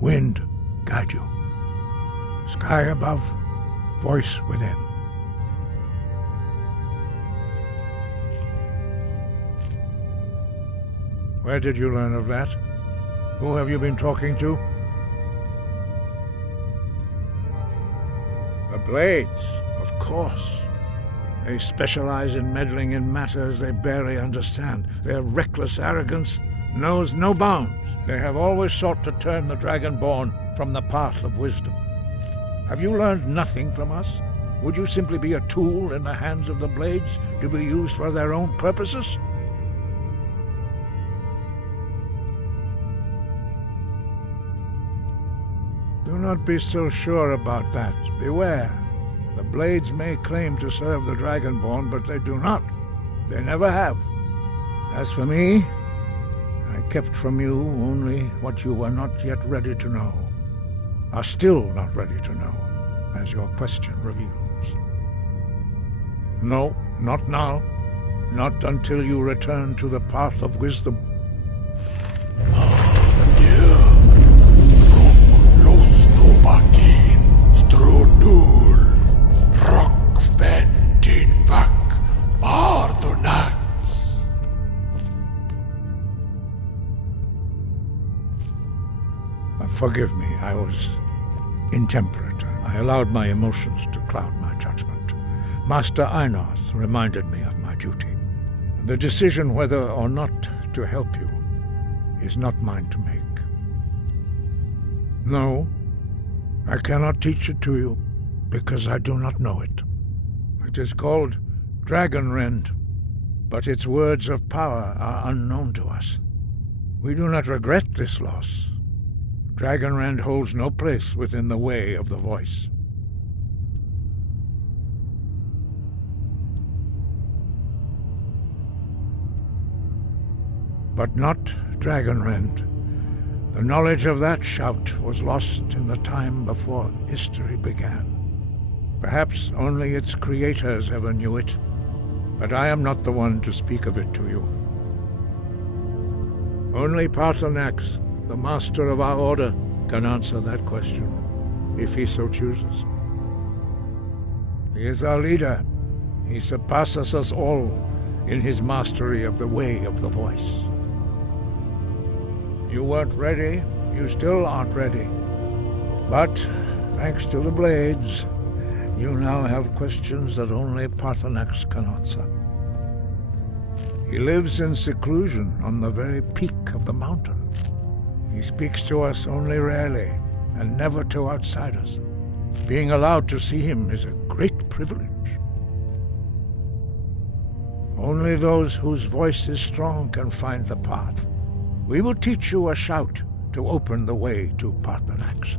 Wind, guide you. Sky above, voice within. Where did you learn of that? Who have you been talking to? The Blades, of course. They specialize in meddling in matters they barely understand. Their reckless arrogance knows no bounds. They have always sought to turn the Dragonborn from the path of wisdom. Have you learned nothing from us? Would you simply be a tool in the hands of the Blades to be used for their own purposes? Do not be so sure about that. Beware. The Blades may claim to serve the Dragonborn, but they do not. They never have. As for me, I kept from you only what you were not yet ready to know, are still not ready to know, as your question reveals. No, not now. Not until you return to the path of wisdom. Forgive me, I was intemperate. I allowed my emotions to cloud my judgment. Master Einarth reminded me of my duty. The decision whether or not to help you is not mine to make. No, I cannot teach it to you, because I do not know it. It is called Dragonrend, but its words of power are unknown to us. We do not regret this loss. Dragonrend holds no place within the way of the voice. But not Dragonrend. The knowledge of that shout was lost in the time before history began. Perhaps only its creators ever knew it, but I am not the one to speak of it to you. Only Paarthurnax, the master of our order, can answer that question, if he so chooses. He is our leader. He surpasses us all in his mastery of the way of the voice. You weren't ready. You still aren't ready. But, thanks to the Blades, you now have questions that only Paarthurnax can answer. He lives in seclusion on the very peak of the mountain. He speaks to us only rarely, and never to outsiders. Being allowed to see him is a great privilege. Only those whose voice is strong can find the path. We will teach you a shout to open the way to Paarthurnax.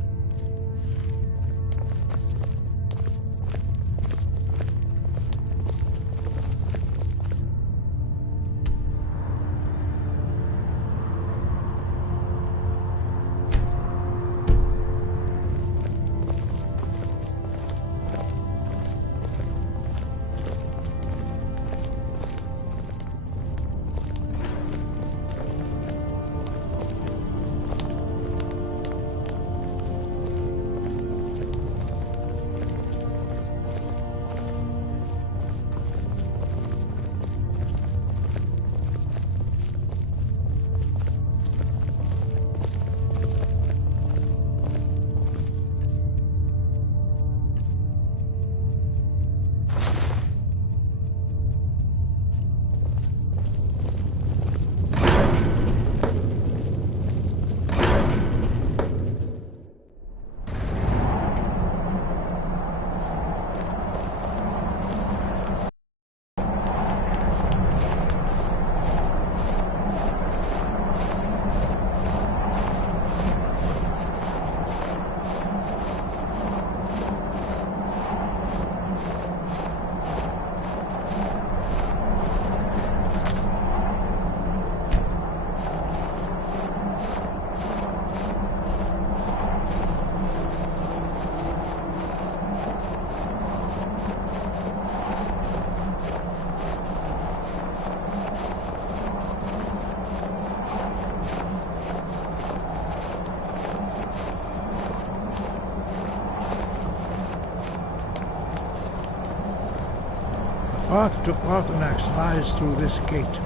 path to Parthenax lies through this gate.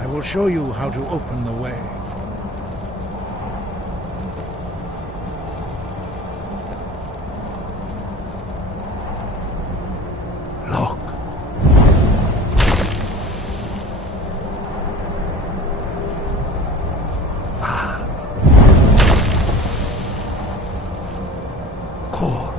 I will show you how to open the way. Look. Van. Core.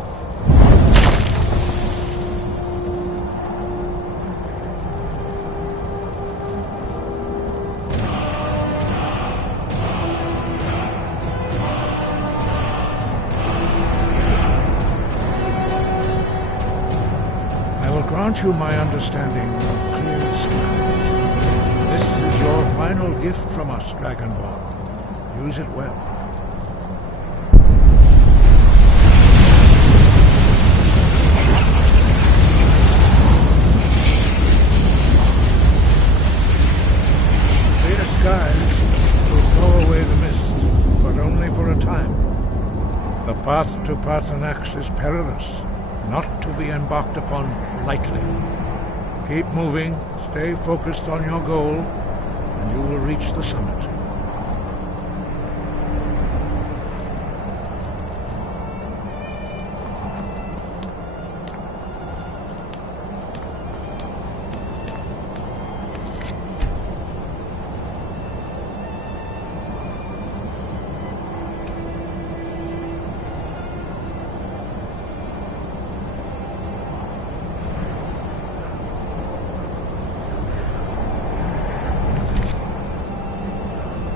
Grant you my understanding of clear skies. This is your final gift from us, Dragonborn. Use it well. Clear skies will blow away the mist, but only for a time. The path to Parthenax is perilous, not to be embarked upon lightly. Keep moving, stay focused on your goal, and you will reach the summit.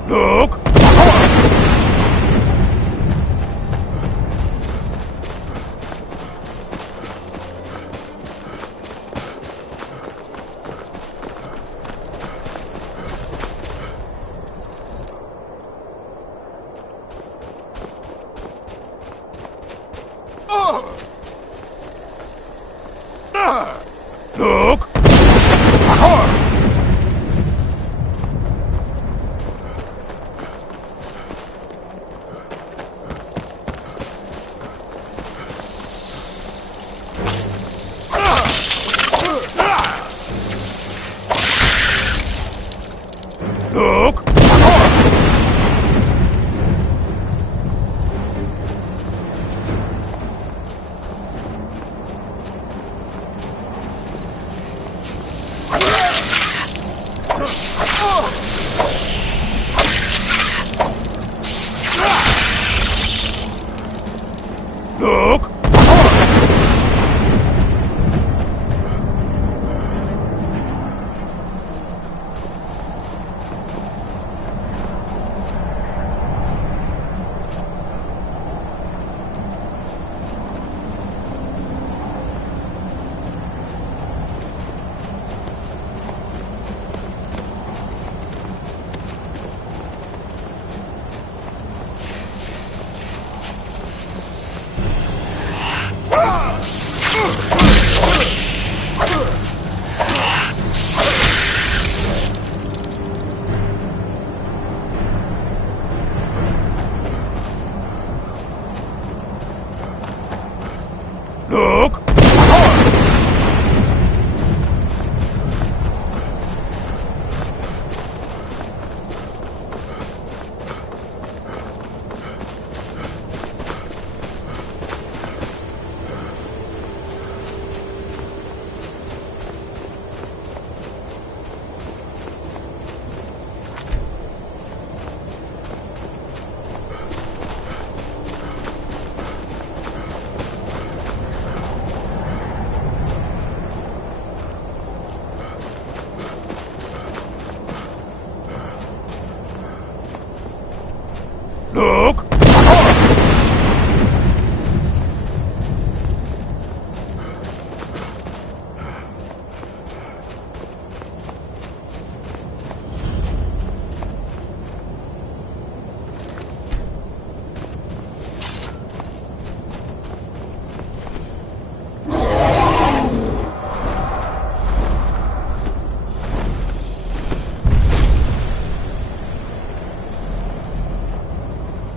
Look! Look! Look! Look! Look! Look!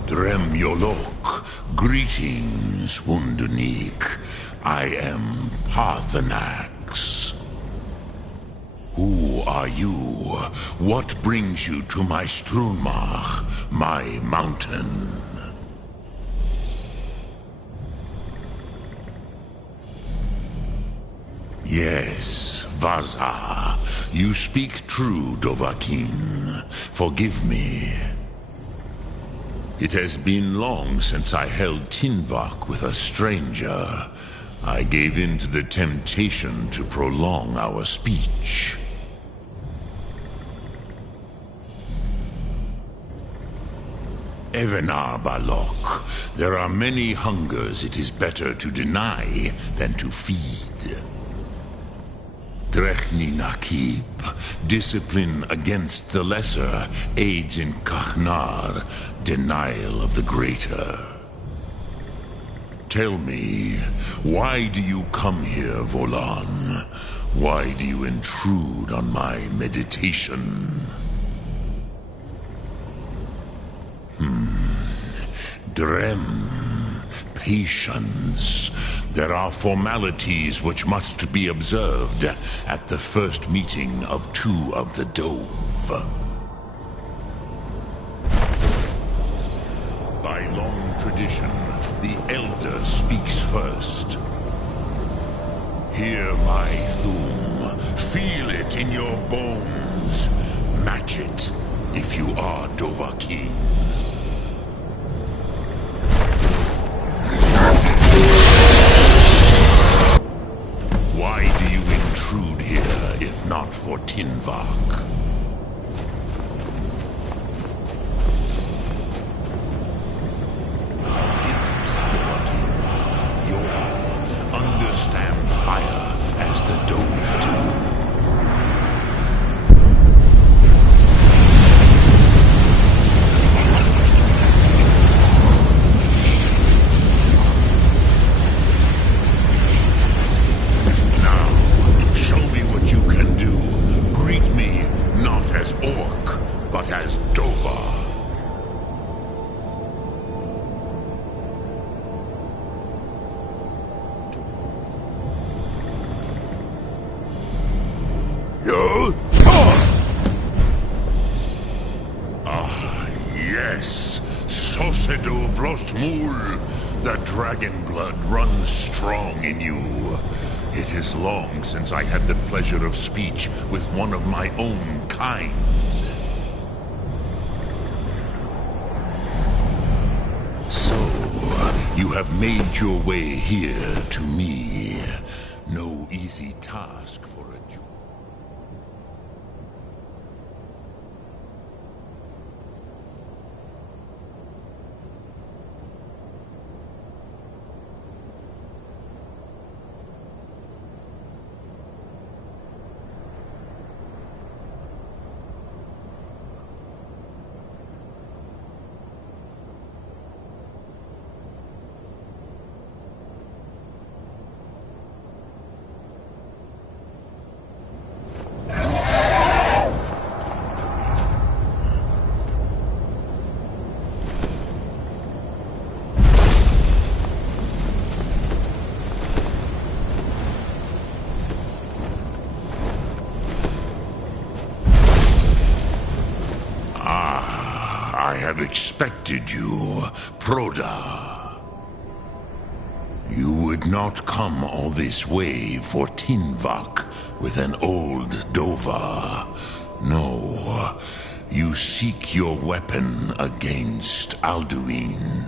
Dremyolok, greetings, Wunderneek. I am Parthenax. Who are you? What brings you to my Strunmach, my mountain? Yes, Vaza. You speak true, Dovahkiin. Forgive me. It has been long since I held Tinvak with a stranger. I gave in to the temptation to prolong our speech. Evenar Balok, there are many hungers it is better to deny than to feed. Drechni Nakib, discipline against the lesser, aids in Kachnar, denial of the greater. Tell me, why do you come here, Volan? Why do you intrude on my meditation? Drem. Patience. There are formalities which must be observed at the first meeting of two of the Dove. By long tradition, the Elder speaks first. Hear my Thum. Feel it in your bones. Match it if you are Dovahkiin. Why do you intrude here, if not for Tinvak? Gift, Dovahkiin. You understand fire as the Dove do. Yes, Sosedo Vrostmul. The dragon blood runs strong in you. It is long since I had the pleasure of speech with one of my own kind. So, you have made your way here to me. No easy task for a Jew. I have expected you, Proda. You would not come all this way for Tinvak with an old Dova. No, you seek your weapon against Alduin.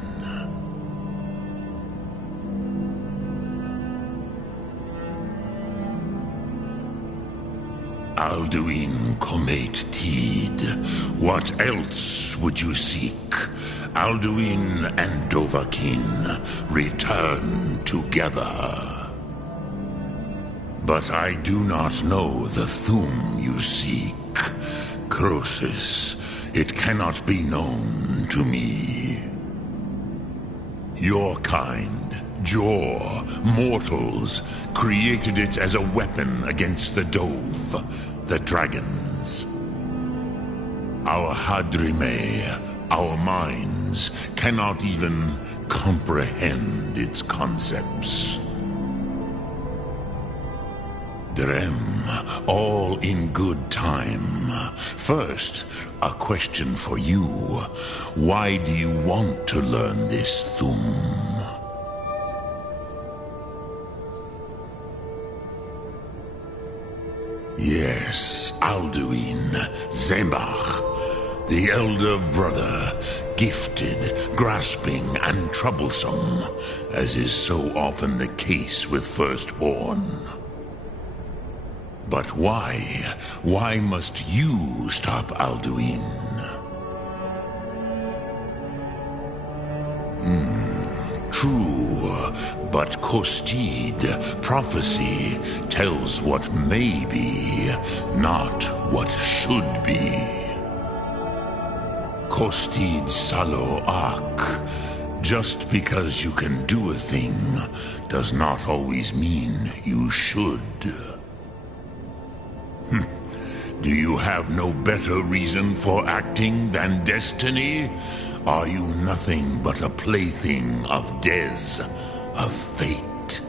Alduin Comate Teed. What else would you seek? Alduin and Dovahkiin return together. But I do not know the Thum you seek. Croesus, it cannot be known to me. Your kind, Jor, mortals, created it as a weapon against the Dove, the dragons. Our Hadrime, our minds, cannot even comprehend its concepts. Drem, all in good time. First, a question for you. Why do you want to learn this Thum? Yes, Alduin, Zebach, the elder brother, gifted, grasping, and troublesome, as is so often the case with firstborn. But why? Why must you stop Alduin? True, but Kostid, prophecy, tells what may be, not what should be. Kostid Salo Ak, just because you can do a thing does not always mean you should. Do you have no better reason for acting than destiny? Are you nothing but a plaything of Dez, of fate?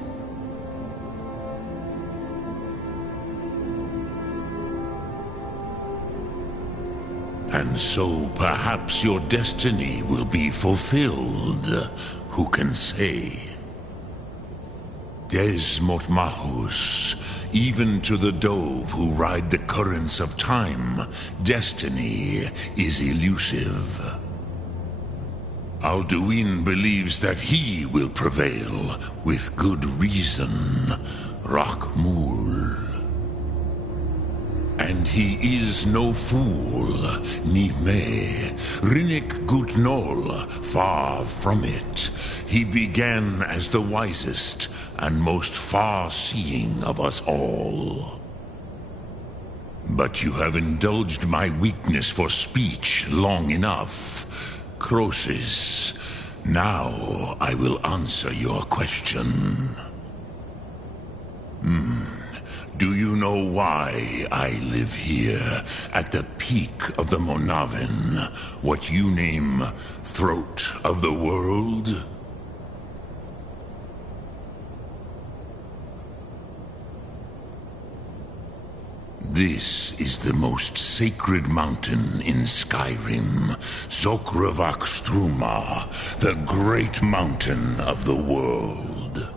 And so perhaps your destiny will be fulfilled. Who can say? Des Motmahus, even to the dove who ride the currents of time, destiny is elusive. Alduin believes that he will prevail, with good reason, Rakmul. And he is no fool, Nime, Rinnik Gutnol, far from it. He began as the wisest and most far-seeing of us all. But you have indulged my weakness for speech long enough. Croesus, now I will answer your question. Do you know why I live here, at the peak of the Monavin, what you name Throat of the World? This is the most sacred mountain in Skyrim, Zokravak Struma, the great mountain of the world.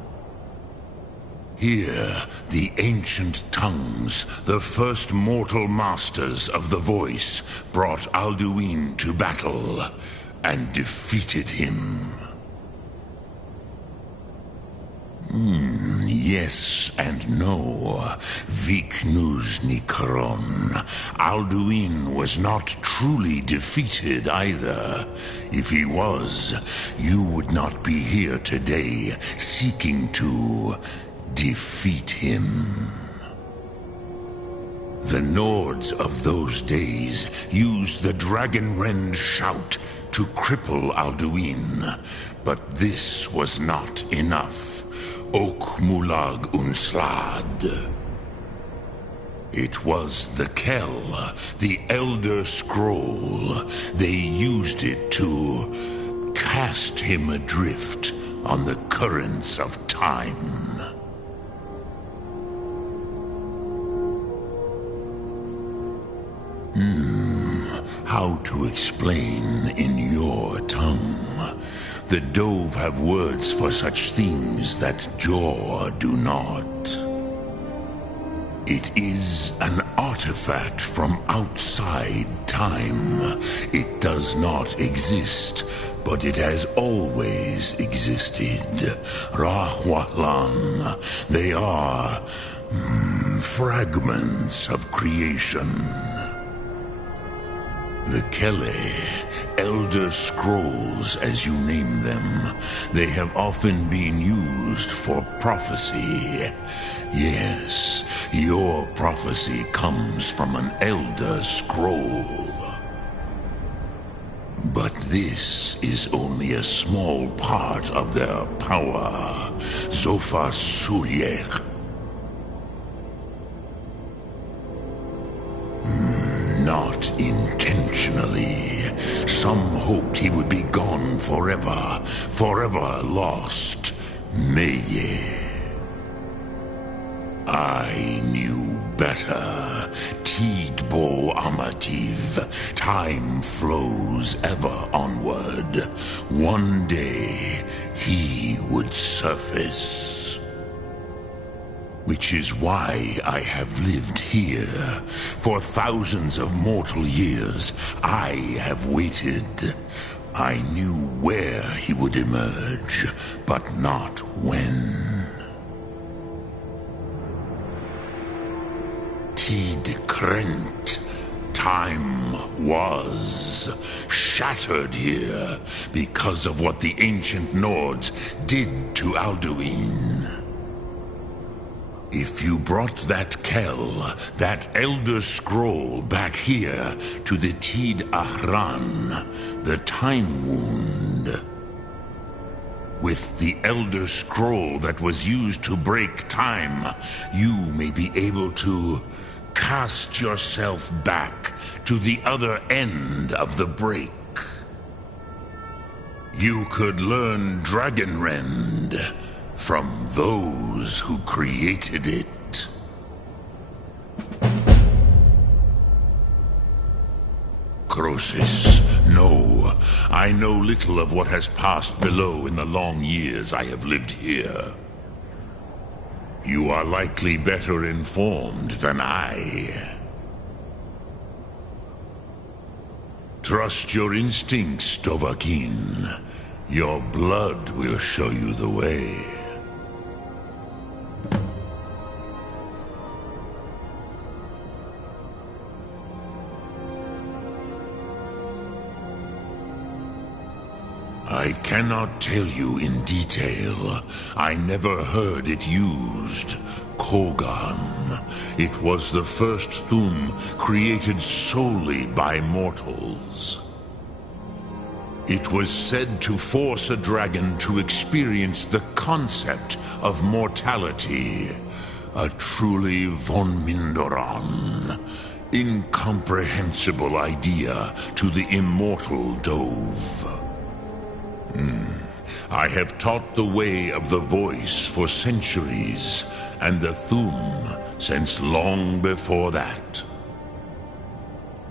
Here, the ancient tongues, the first mortal masters of the voice, brought Alduin to battle and defeated him. Yes and no. Viknus Nikron. Alduin was not truly defeated either. If he was, you would not be here today seeking to defeat him. The Nords of those days used the Dragonrend shout to cripple Alduin, but this was not enough. Ok Mulag Unslad. It was the Kell, the Elder Scroll. They used it to cast him adrift on the currents of time. How to explain in your tongue? The Dove have words for such things that Jor do not. It is an artifact from outside time. It does not exist, but it has always existed. Rahwalan, they are fragments of creation. The Kele, Elder Scrolls as you name them, they have often been used for prophecy. Yes, your prophecy comes from an Elder Scroll. But this is only a small part of their power. Zofa Suryek. Not intentionally. Some hoped he would be gone forever, forever lost. Meye. I knew better. Tidbo Amativ, time flows ever onward. One day he would surface. Which is why I have lived here. For thousands of mortal years, I have waited. I knew where he would emerge, but not when. Tid Krent, time was shattered here because of what the ancient Nords did to Alduin. If you brought that Kell, that Elder Scroll, back here to the Tid Ahran, the Time Wound, with the Elder Scroll that was used to break time, you may be able to cast yourself back to the other end of the break. You could learn Dragonrend from those who created it. Croesus, no. I know little of what has passed below in the long years I have lived here. You are likely better informed than I. Trust your instincts, Dovahkiin. Your blood will show you the way. I cannot tell you in detail. I never heard it used. Kogan. It was the first Thum created solely by mortals. It was said to force a dragon to experience the concept of mortality. A truly von Mindoran. Incomprehensible idea to the immortal Dove. I have taught the way of the voice for centuries, and the Thum since long before that.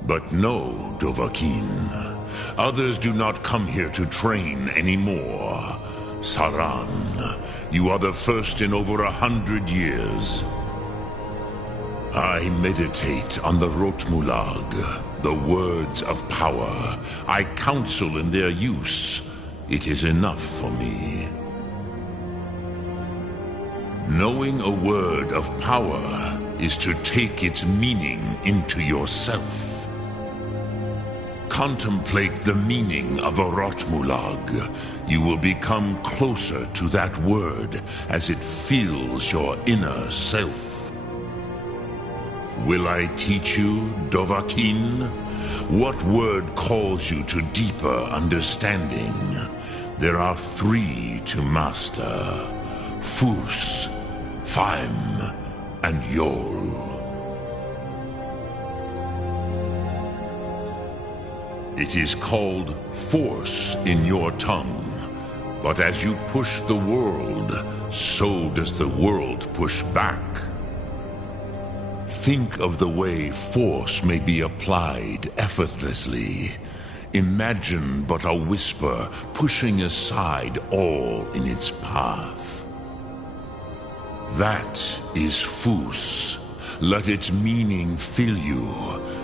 But no, Dovahkiin. Others do not come here to train anymore. Saran, you are the first in over 100 years. I meditate on the Rotmulag, the words of power. I counsel in their use. It is enough for me. Knowing a word of power is to take its meaning into yourself. Contemplate the meaning of a Rotmulag. You will become closer to that word as it fills your inner self. Will I teach you, Dovahkiin? What word calls you to deeper understanding? There are 3 to master: Fus, Faim, and Yol. It is called force in your tongue, but as you push the world, so does the world push back. Think of the way force may be applied effortlessly. Imagine but a whisper pushing aside all in its path. That is Fus. Let its meaning fill you.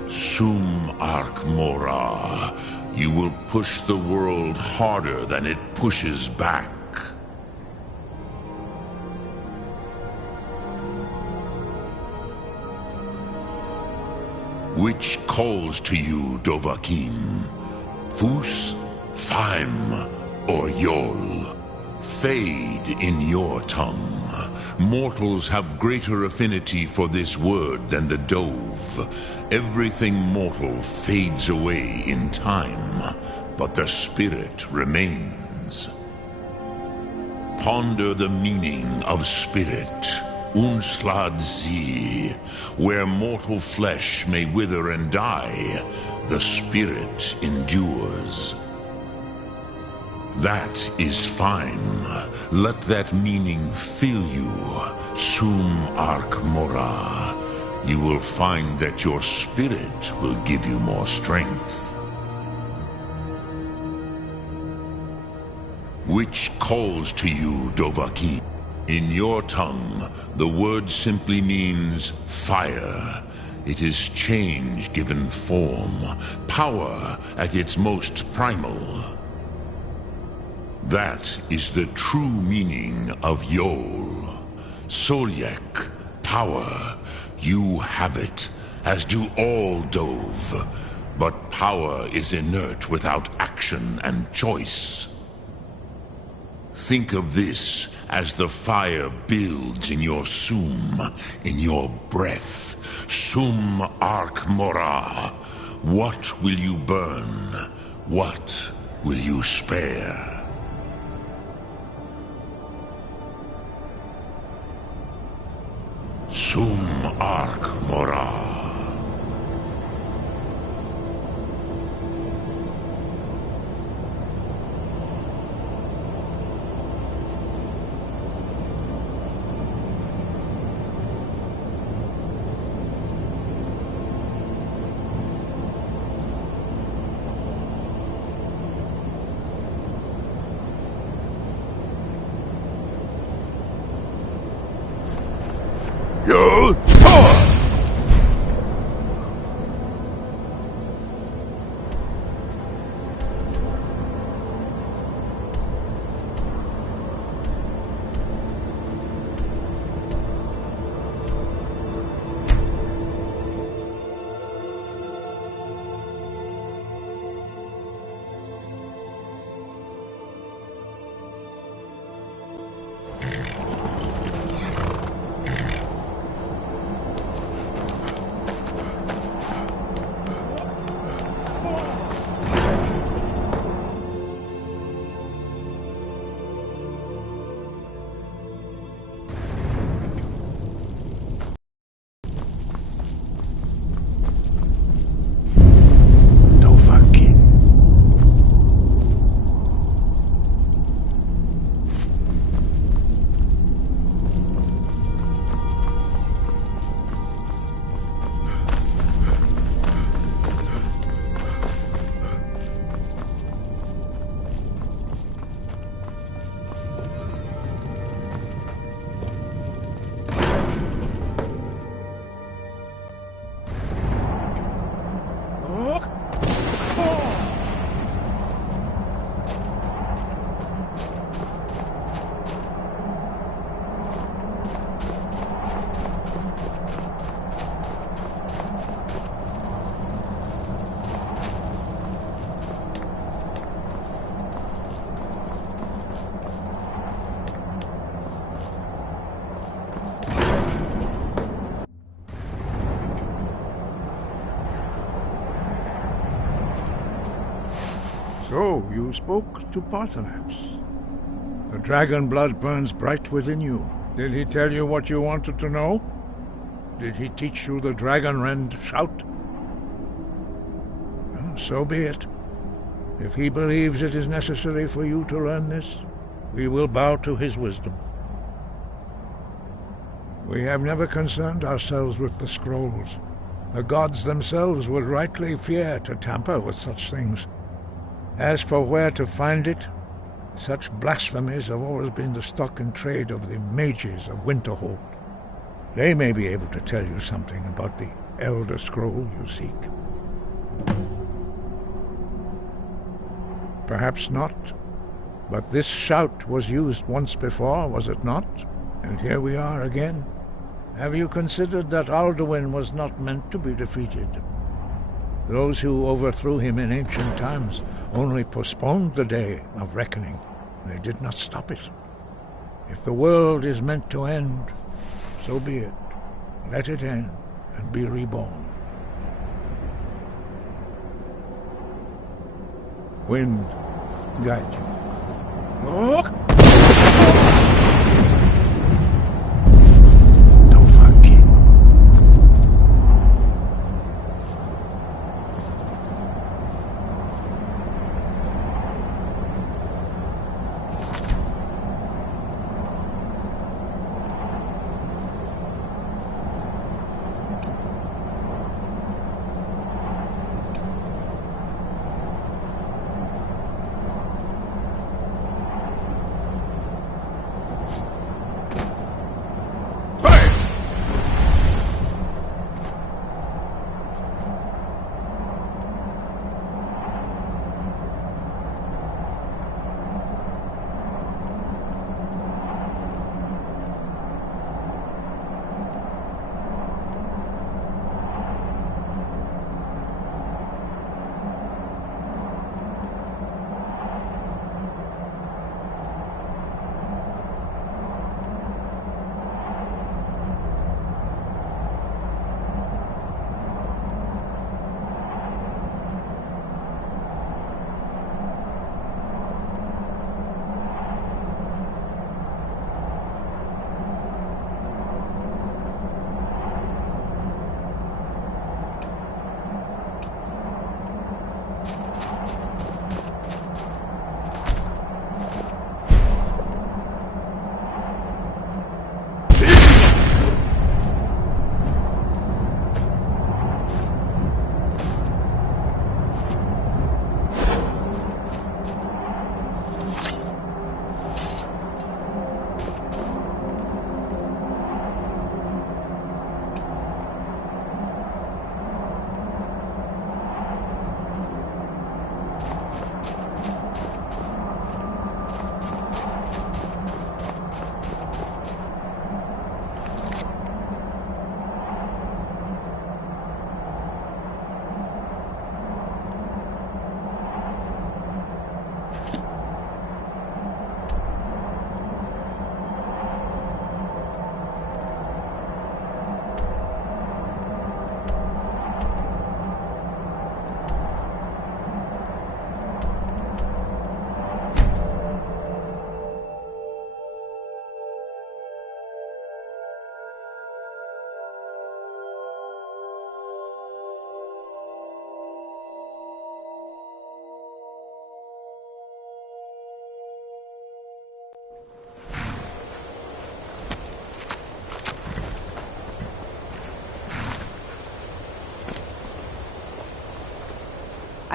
Sum Ark Mora. You will push the world harder than it pushes back. Which calls to you, Dovahkiin? Fus, Faim, or Yol? Fade in your tongue. Mortals have greater affinity for this word than the Dove. Everything mortal fades away in time, but the spirit remains. Ponder the meaning of spirit. Unslad Zi, where mortal flesh may wither and die, the spirit endures. That is fine. Let that meaning fill you. Sum Ark Mora. you will find that your spirit will give you more strength. Which calls to you, Dovahkiin? In your tongue, the word simply means fire. It is change given form, power at its most primal. That is the true meaning of Yol. Solyek, power. You have it, as do all Dove. But power is inert without action and choice. Think of this as the fire builds in your sum, in your breath. Sum Ark Mora. What will you burn? What will you spare? Sum Ark Mora. So, you spoke to Paarthurnax. The dragon blood burns bright within you. Did he tell you what you wanted to know? Did he teach you the dragon rend shout? Well, so be it. If he believes it is necessary for you to learn this, we will bow to his wisdom. We have never concerned ourselves with the scrolls. The gods themselves would rightly fear to tamper with such things. As for where to find it, such blasphemies have always been the stock and trade of the mages of Winterhold. They may be able to tell you something about the Elder Scroll you seek. Perhaps not, but this shout was used once before, was it not? And here we are again. Have you considered that Alduin was not meant to be defeated? Those who overthrew him in ancient times only postponed the day of reckoning. They did not stop it. If the world is meant to end, so be it. Let it end and be reborn. Wind, guide you. Look!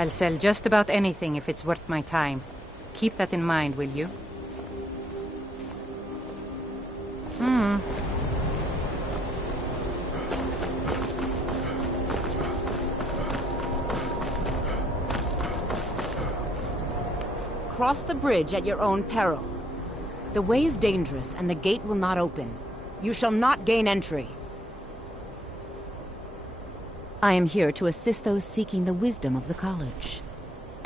I'll sell just about anything if it's worth my time. Keep that in mind, will you? Cross the bridge at your own peril. The way is dangerous, and the gate will not open. You shall not gain entry. I am here to assist those seeking the wisdom of the college.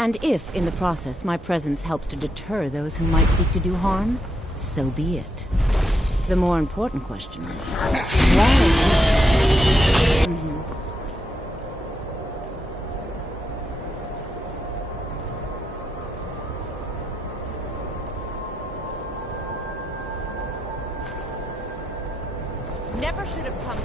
And if, in the process, my presence helps to deter those who might seek to do harm, so be it. The more important question is, why? Never should have come.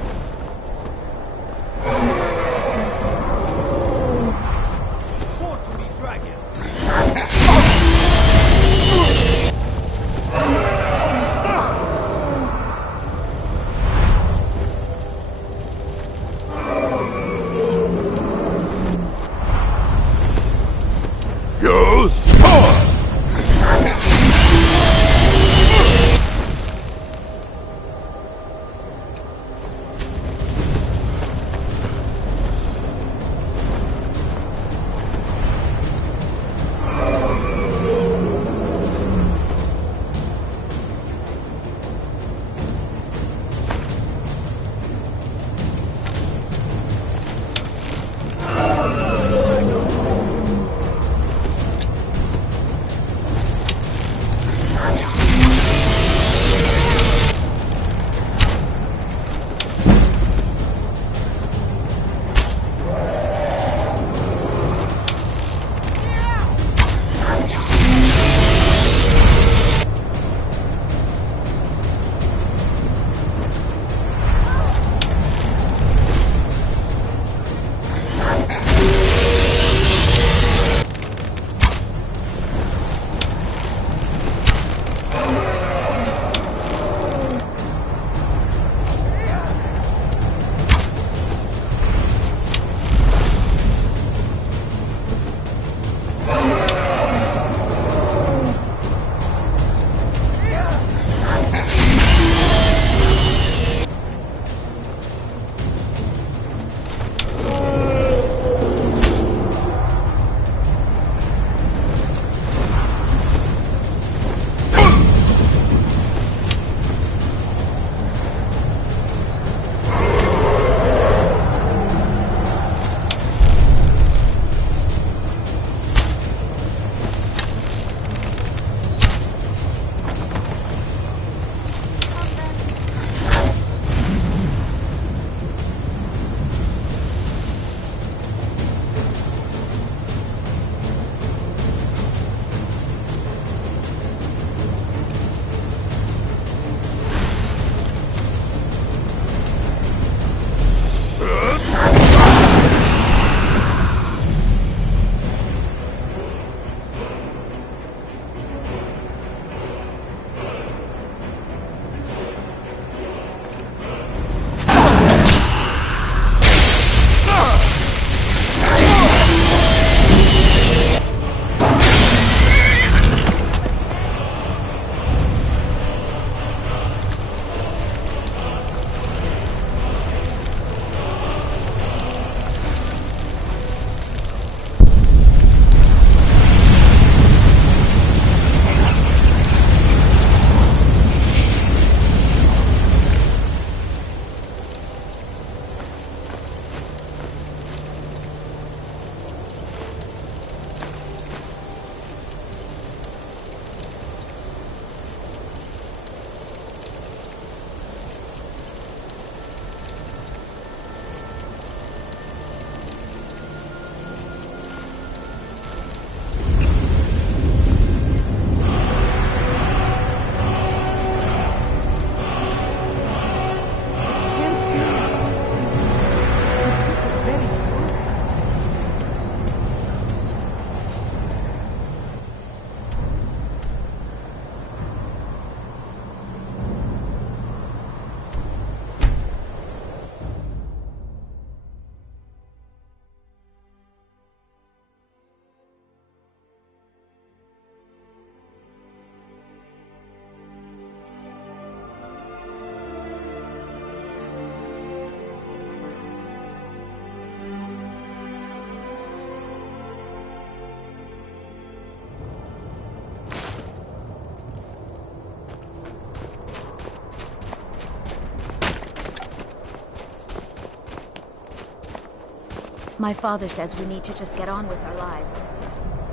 My father says we need to just get on with our lives.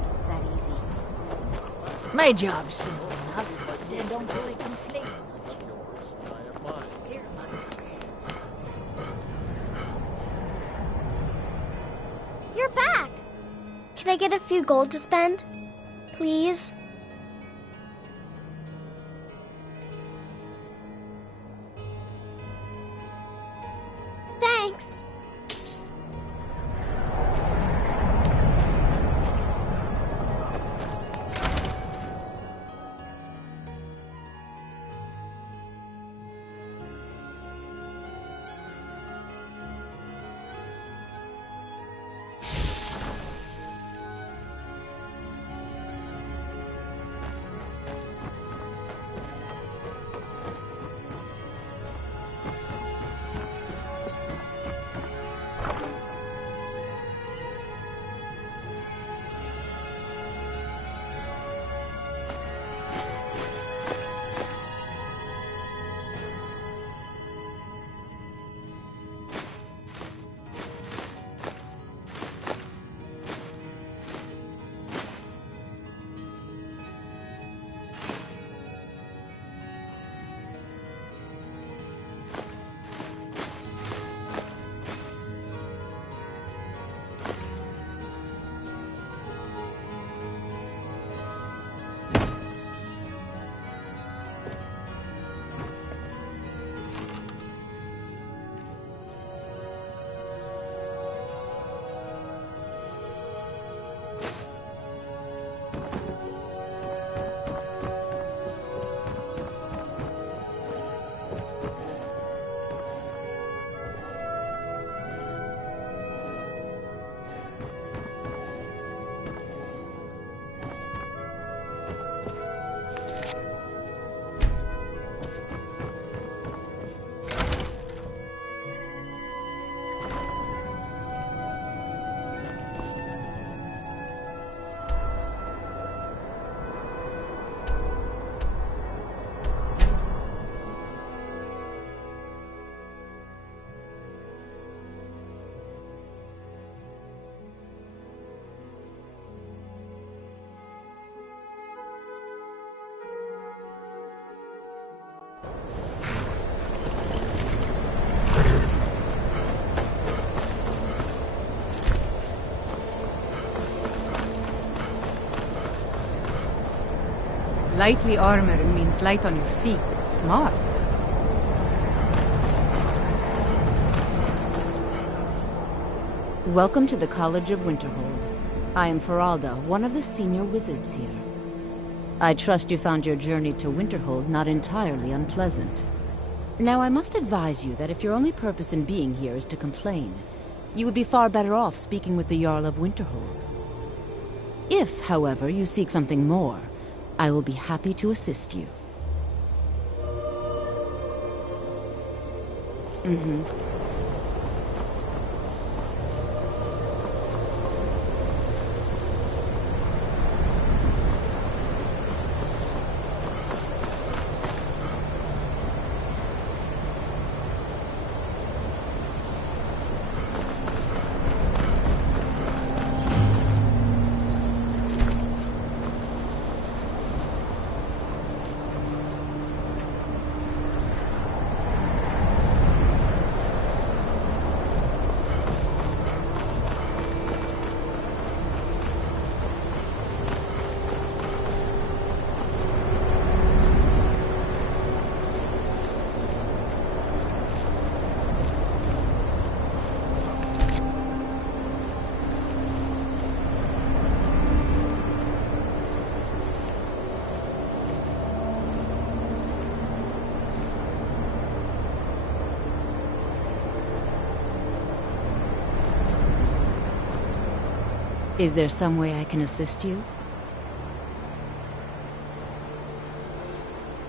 It's that easy. My job's simple enough. They don't really complain. Here, You're back! Can I get a few gold to spend? Please? Thanks! Lightly armored means light on your feet. Smart. Welcome to the College of Winterhold. I am Feralda, one of the senior wizards here. I trust you found your journey to Winterhold not entirely unpleasant. Now, I must advise you that if your only purpose in being here is to complain, you would be far better off speaking with the Jarl of Winterhold. If, however, you seek something more, I will be happy to assist you. Is there some way I can assist you?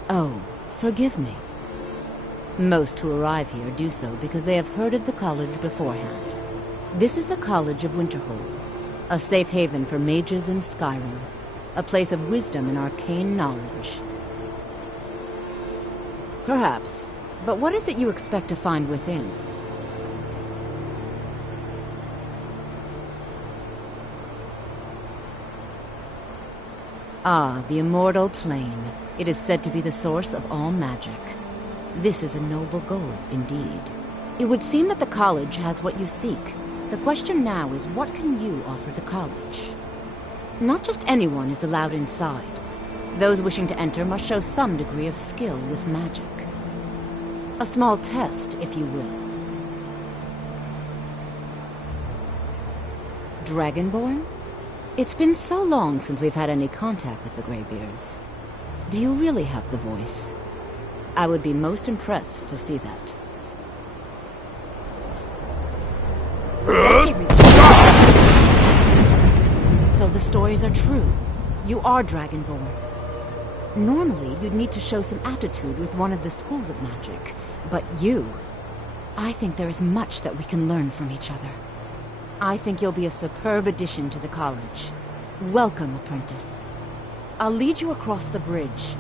Oh, forgive me. Most who arrive here do so because they have heard of the college beforehand. This is the College of Winterhold, a safe haven for mages in Skyrim, a place of wisdom and arcane knowledge. Perhaps, but what is it you expect to find within? Ah, the immortal plane. It is said to be the source of all magic. This is a noble goal, indeed. It would seem that the college has what you seek. The question now is, what can you offer the college? Not just anyone is allowed inside. Those wishing to enter must show some degree of skill with magic. A small test, if you will. Dragonborn? It's been so long since we've had any contact with the Greybeards. Do you really have the voice? I would be most impressed to see that. So the stories are true. You are Dragonborn. Normally, you'd need to show some aptitude with one of the schools of magic. But you... I think there is much that we can learn from each other. I think you'll be a superb addition to the college. Welcome, apprentice. I'll lead you across the bridge.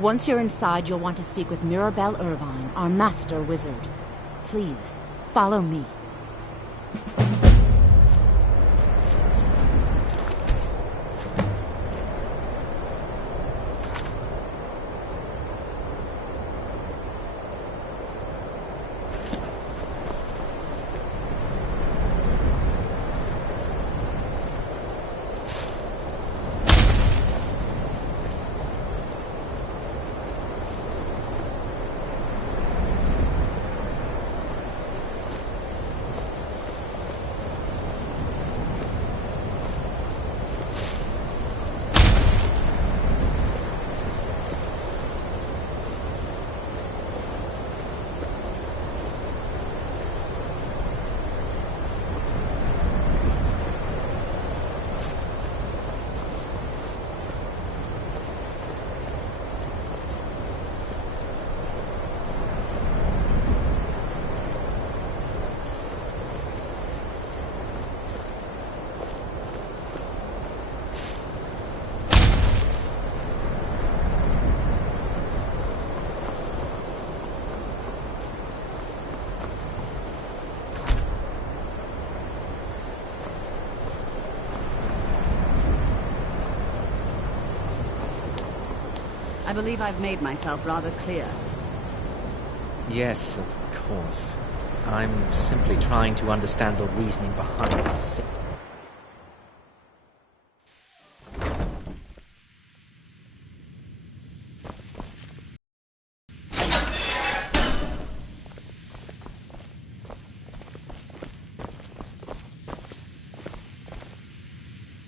Once you're inside, you'll want to speak with Mirabelle Irvine, our master wizard. Please, follow me. I believe I've made myself rather clear. Yes, of course. I'm simply trying to understand the reasoning behind it.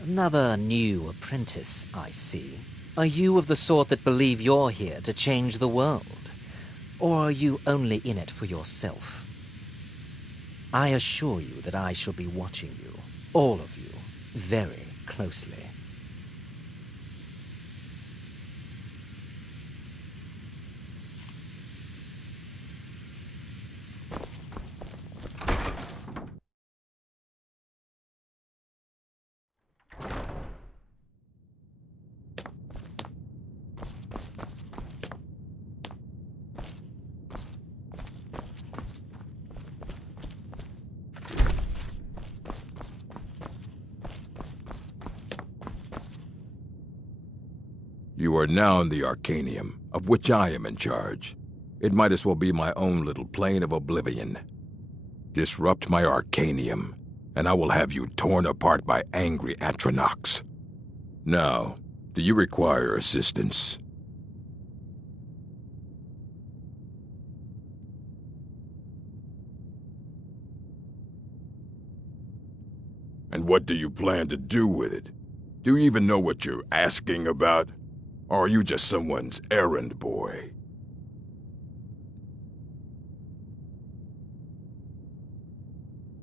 Another new apprentice, I see. Are you of the sort that believe you're here to change the world? Or are you only in it for yourself? I assure you that I shall be watching you, all of you, very closely. You are now in the Arcanium, of which I am in charge. It might as well be my own little plane of oblivion. Disrupt my Arcanium, and I will have you torn apart by angry Atronachs. Now, do you require assistance? And what do you plan to do with it? Do you even know what you're asking about? Or are you just someone's errand boy?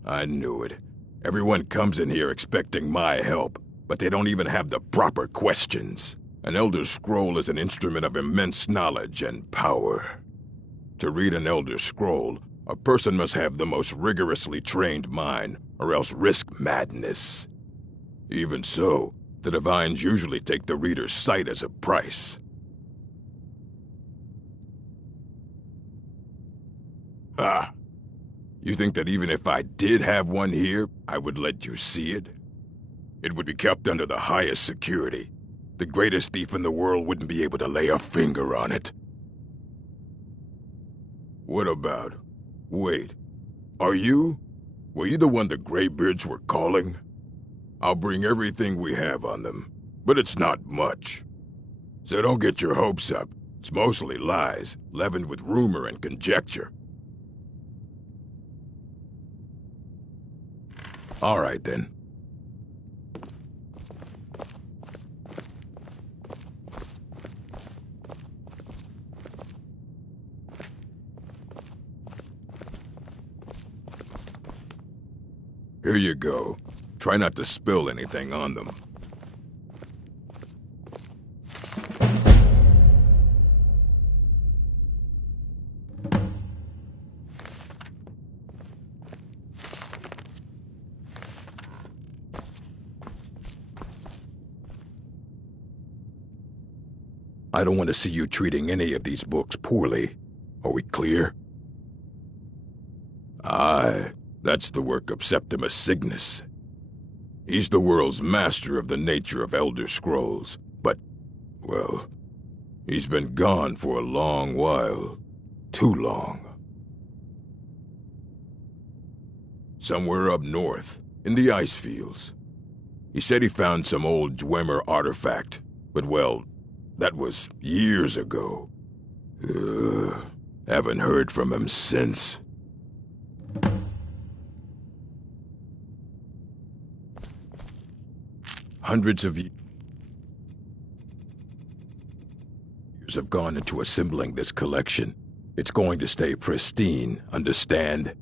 I knew it. Everyone comes in here expecting my help, but they don't even have the proper questions. An Elder Scroll is an instrument of immense knowledge and power. To read an Elder Scroll, a person must have the most rigorously trained mind, or else risk madness. Even so, the Divines usually take the reader's sight as a price. Ah, you think that even if I did have one here, I would let you see it? It would be kept under the highest security. The greatest thief in the world wouldn't be able to lay a finger on it. What about... Wait. Are you? Were you the one the Greybeards were calling? I'll bring everything we have on them, but it's not much. So don't get your hopes up. It's mostly lies, leavened with rumor and conjecture. All right, then. Here you go. Try not to spill anything on them. I don't want to see you treating any of these books poorly. Are we clear? Aye, that's the work of Septimus Cygnus. He's the world's master of the nature of Elder Scrolls, but, well, he's been gone for a long while. Too long. Somewhere up north, in the ice fields. He said he found some old Dwemer artifact, but well, that was years ago. Haven't heard from him since. Hundreds of years have gone into assembling this collection. It's going to stay pristine, understand?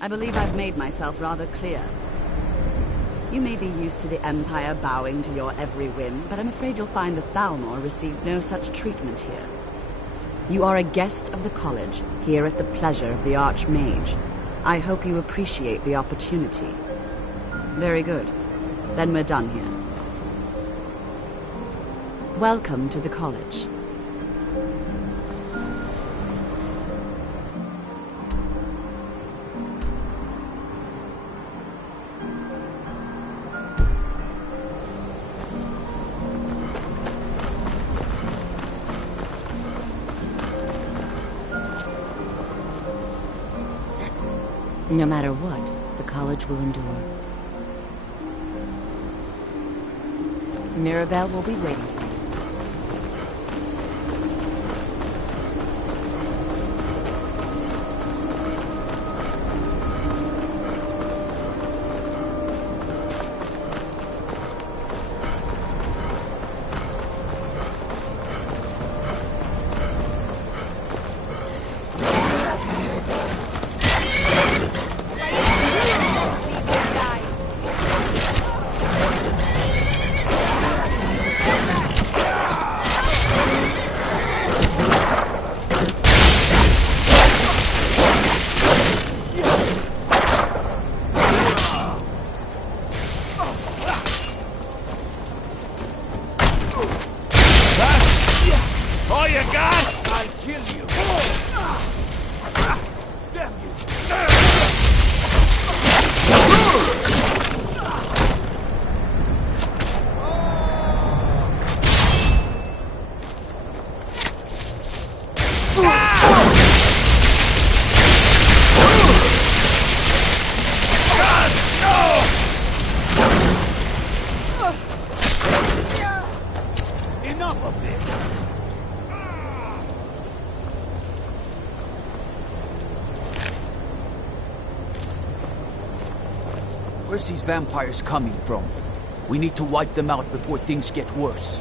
I believe I've made myself rather clear. You may be used to the Empire bowing to your every whim, but I'm afraid you'll find the Thalmor received no such treatment here. You are a guest of the college, here at the pleasure of the Archmage. I hope you appreciate the opportunity. Very good. Then we're done here. Welcome to the college. No matter what, the college will endure. Mirabelle will be waiting for you. Where's these vampires coming from? We need to wipe them out before things get worse.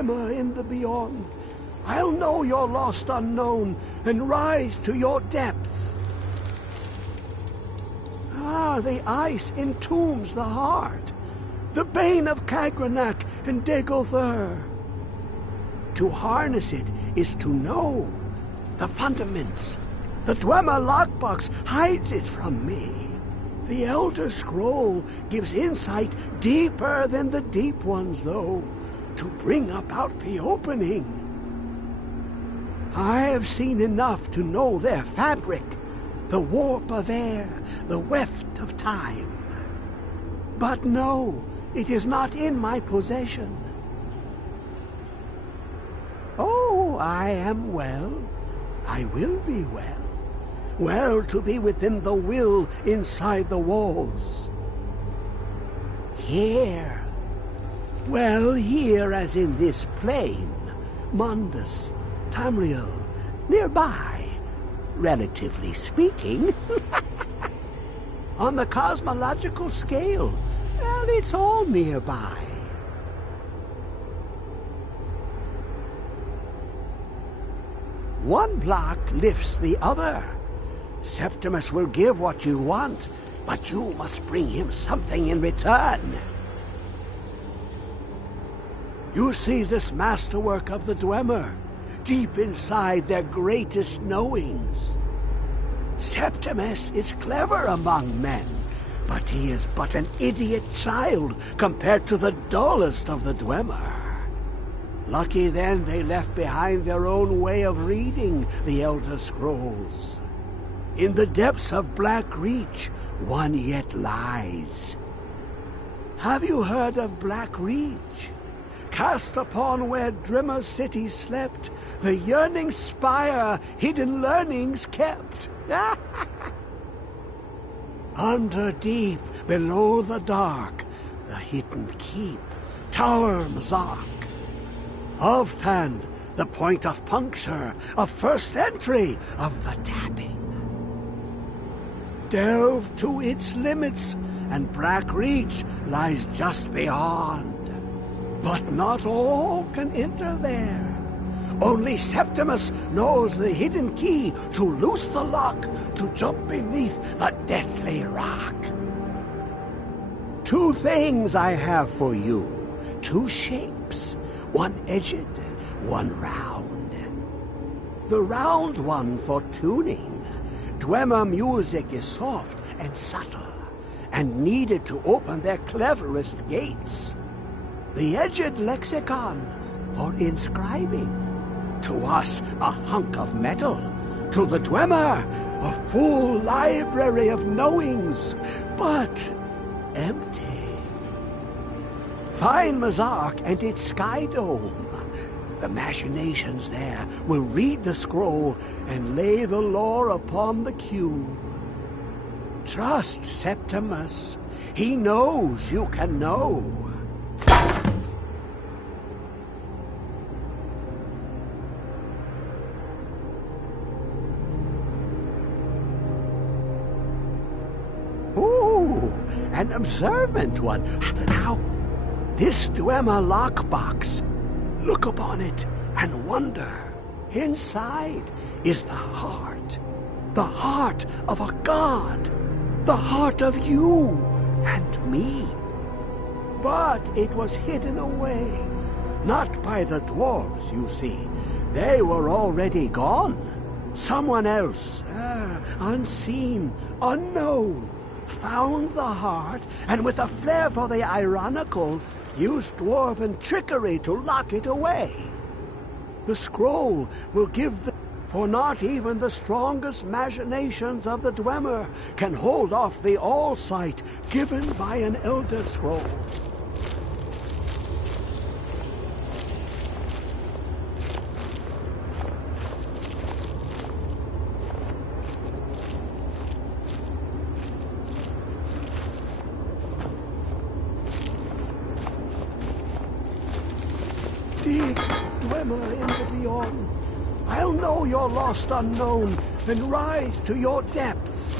Dwemer in the beyond. I'll know your lost unknown and rise to your depths. Ah, the ice entombs the heart, the bane of Kagranak and Degolthur. To harness it is to know the fundaments. The Dwemer lockbox hides it from me. The Elder Scroll gives insight deeper than the deep ones, though, to bring about the opening. I have seen enough to know their fabric, the warp of air, the weft of time. But no, it is not in my possession. Oh, I am well. I will be well. Well to be within the will inside the walls. Here. Well, here as in this plain. Mundus, Tamriel, nearby, relatively speaking. On the cosmological scale, well, it's all nearby. One block lifts the other. Septimus will give what you want, but you must bring him something in return. You see this masterwork of the Dwemer, deep inside their greatest knowings. Septimus is clever among men, but he is but an idiot child compared to the dullest of the Dwemer. Lucky then they left behind their own way of reading the Elder Scrolls. In the depths of Black Reach, one yet lies. Have you heard of Black Reach? Cast upon where Drimmer's city slept, the yearning spire hidden learnings kept. Under deep, below the dark, the hidden keep, Tower Mzark. Oftan, the point of puncture, of first entry, of the tapping. Delve to its limits, and Black Reach lies just beyond. But not all can enter there. Only Septimus knows the hidden key to loose the lock, to jump beneath the deathly rock. Two things I have for you, two shapes, one edged, one round. The round one for tuning. Dwemer music is soft and subtle, and needed to open their cleverest gates. The edged lexicon for inscribing. To us, a hunk of metal. To the Dwemer, a full library of knowings, but empty. Find Mzark and its sky dome. The machinations there will read the scroll and lay the lore upon the cube. Trust Septimus. He knows you can know. Ooh, an observant one. How? This Dwemer lockbox. Look upon it and wonder. Inside is the heart of a god, the heart of you and me. But it was hidden away, not by the dwarves, you see. They were already gone. Someone else, unseen, unknown, found the heart, and with a flair for the ironical, used dwarven trickery to lock it away. The scroll will give the... For not even the strongest machinations of the Dwemer can hold off the all-sight given by an Elder Scroll. Dig, Dwemer in the beyond. I'll know your lost unknown and rise to your depths.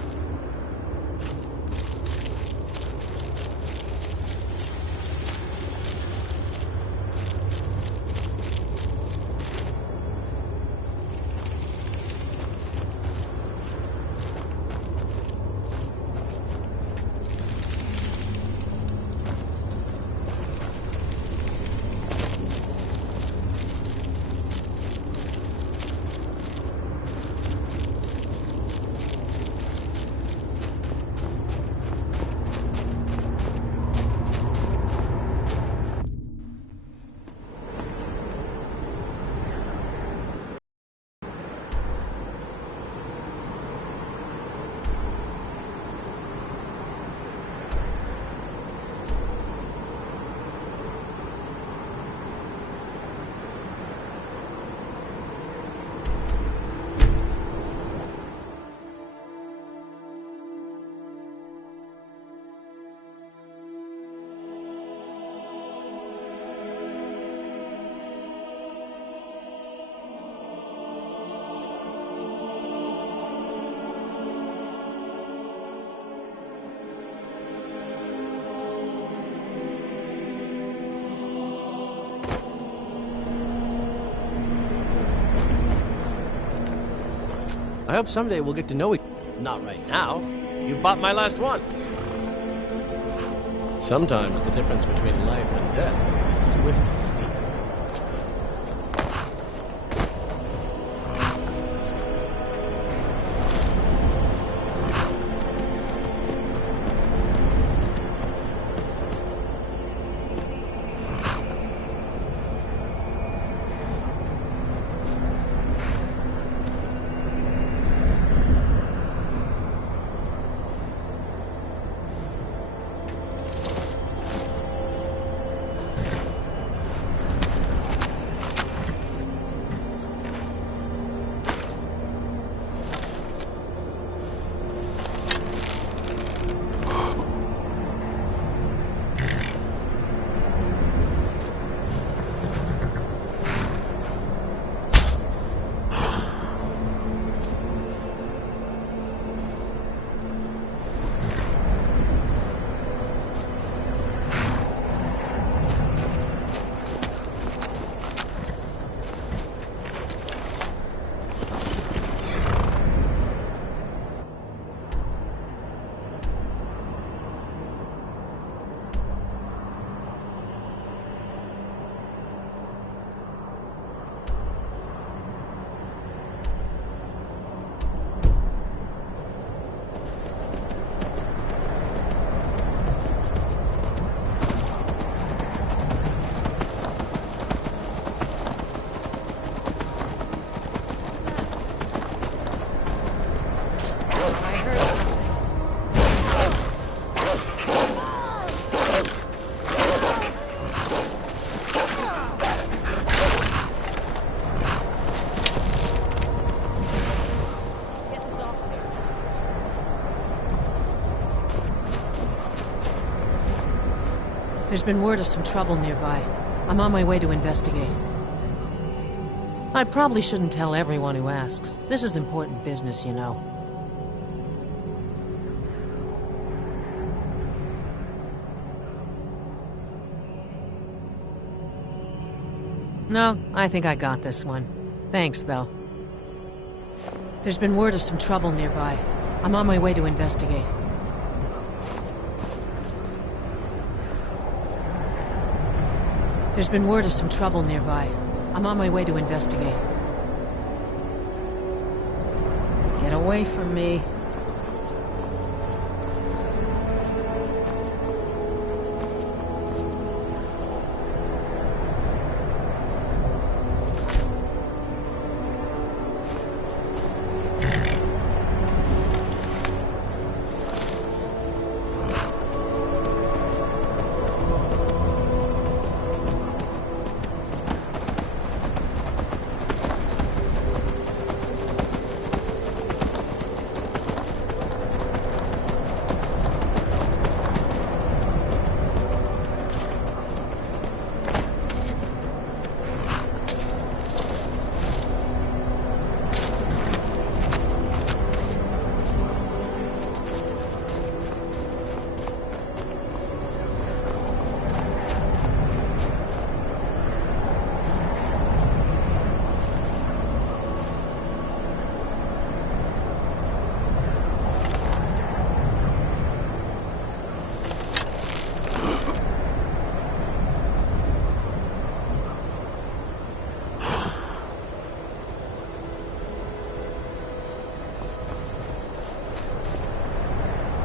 I hope someday we'll get to know each other. Not right now. You bought my last one. Sometimes the difference between life and death is swift as steel. There's been word of some trouble nearby. I'm on my way to investigate. I probably shouldn't tell everyone who asks. This is important business, you know. No, I think I got this one. Thanks, though. There's been word of some trouble nearby. I'm on my way to investigate. There's been word of some trouble nearby. I'm on my way to investigate. Get away from me.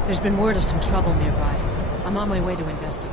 There's been word of some trouble nearby. I'm on my way to investigate.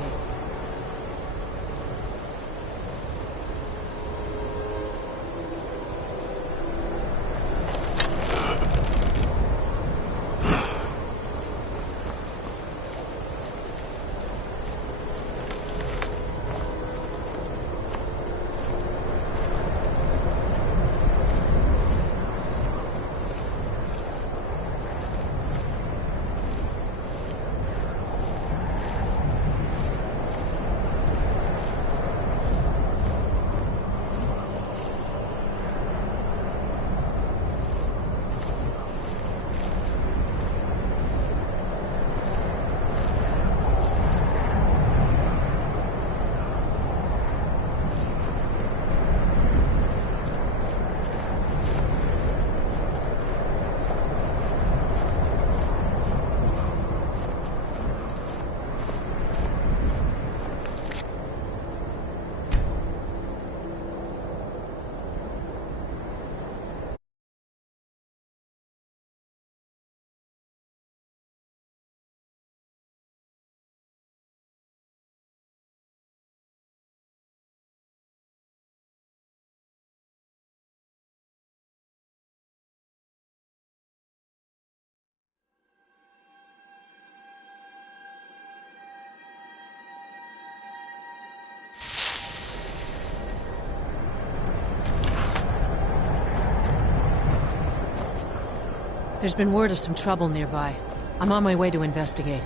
There's been word of some trouble nearby. I'm on my way to investigate.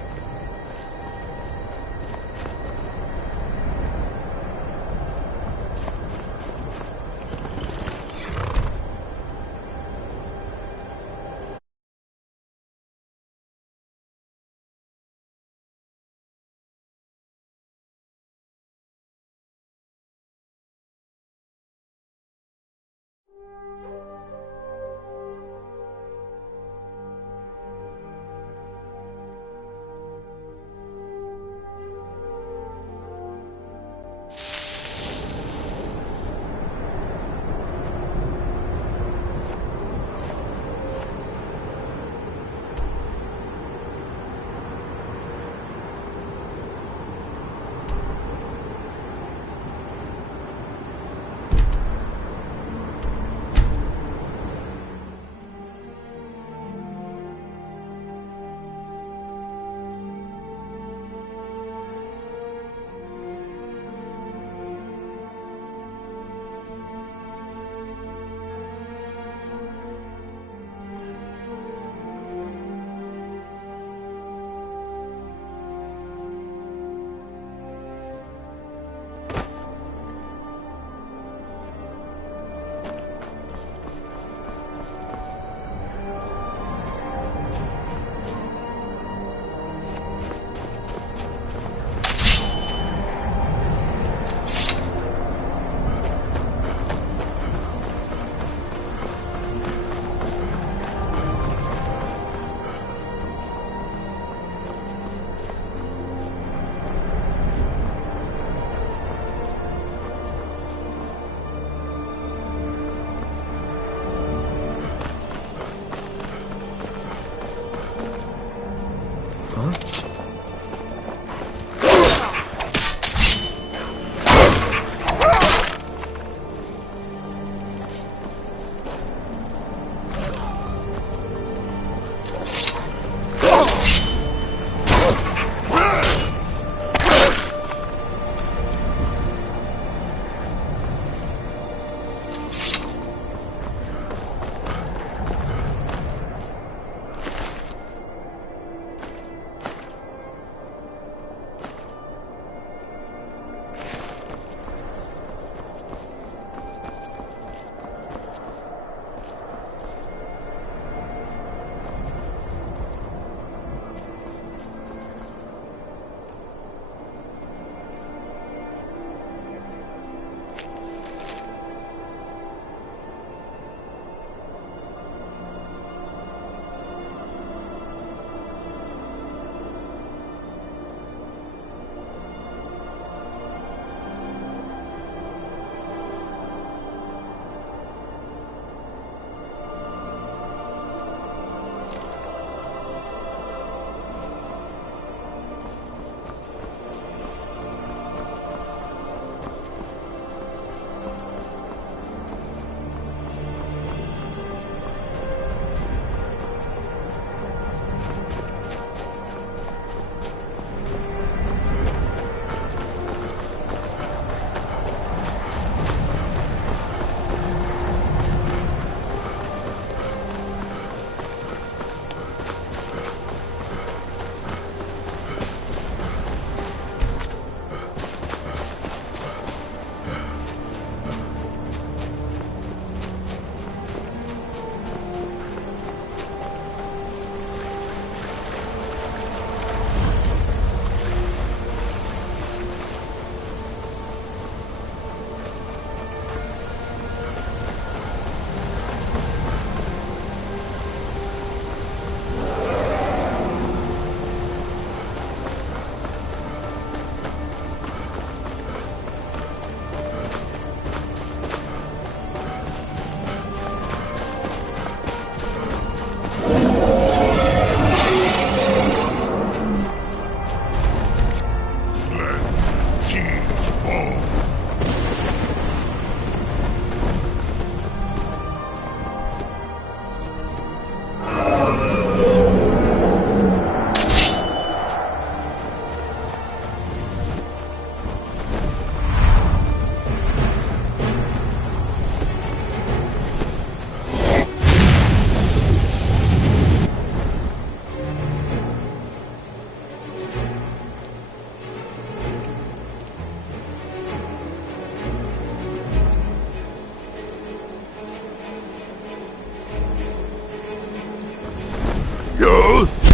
Yo!